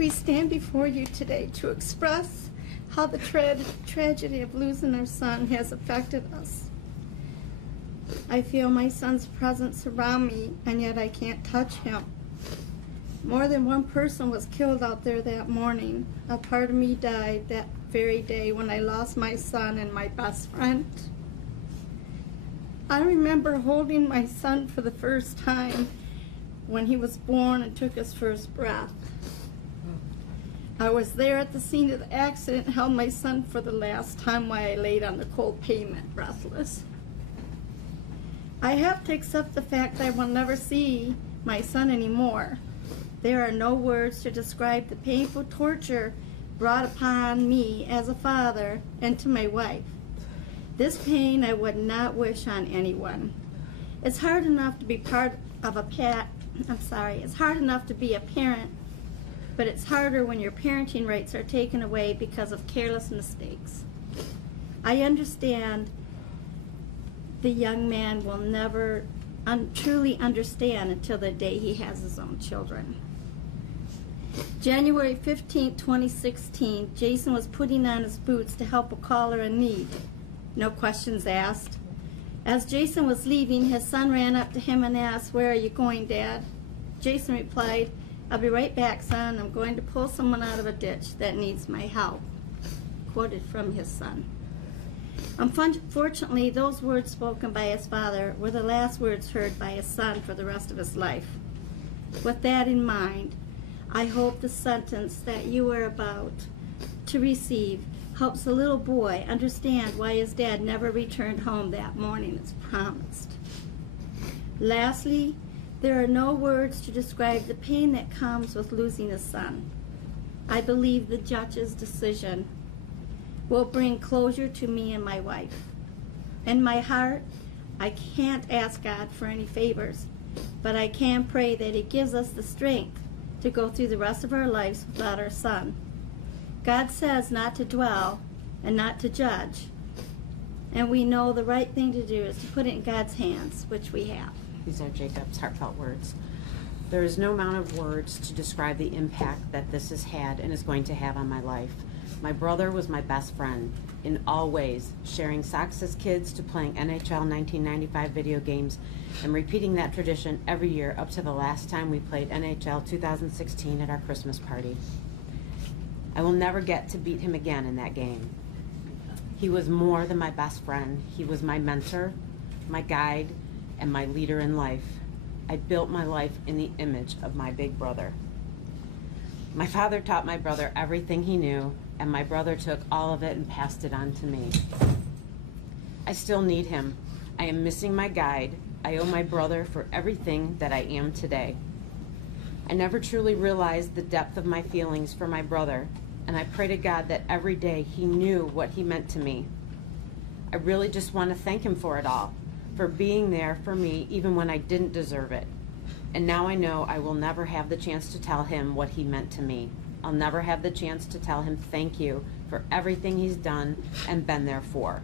We stand before you today to express how the tragedy of losing our son has affected us. I feel my son's presence around me, and yet I can't touch him. More than one person was killed out there that morning. A part of me died that very day when I lost my son and my best friend. I remember holding my son for the first time when he was born and took his first breath. I was there at the scene of the accident and held my son for the last time while I laid on the cold pavement, breathless. I have to accept the fact that I will never see my son anymore. There are no words to describe the painful torture brought upon me as a father and to my wife. This pain I would not wish on anyone. It's hard enough to be it's hard enough to be a parent, but it's harder when your parenting rights are taken away because of careless mistakes. I understand the young man will never truly understand until the day he has his own children. January 15, 2016, Jason was putting on his boots to help a caller in need. No questions asked. As Jason was leaving, his son ran up to him and asked, "Where are you going, Dad?" Jason replied, "I'll be right back, son. I'm going to pull someone out of a ditch that needs my help." Quoted from his son. Unfortunately, those words spoken by his father were the last words heard by his son for the rest of his life. With that in mind, I hope the sentence that you are about to receive helps the little boy understand why his dad never returned home that morning as promised. Lastly, there are no words to describe the pain that comes with losing a son. I believe the judge's decision will bring closure to me and my wife. In my heart, I can't ask God for any favors, but I can pray that He gives us the strength to go through the rest of our lives without our son. God says not to dwell and not to judge, and we know the right thing to do is to put it in God's hands, which we have. These are Jacob's heartfelt words. There is no amount of words to describe the impact that this has had and is going to have on my life. My brother was my best friend in all ways, sharing socks as kids to playing NHL 1995 video games and repeating that tradition every year up to the last time we played NHL 2016 at our Christmas party. I will never get to beat him again in that game. He was more than my best friend. He was my mentor, my guide, and my leader in life. I built my life in the image of my big brother. My father taught my brother everything he knew, and my brother took all of it and passed it on to me. I still need him. I am missing my guide. I owe my brother for everything that I am today. I never truly realized the depth of my feelings for my brother, and I pray to God that every day he knew what he meant to me. I really just want to thank him for it all, for being there for me even when I didn't deserve it. And now I know I will never have the chance to tell him what he meant to me. I'll never have the chance to tell him thank you for everything he's done and been there for.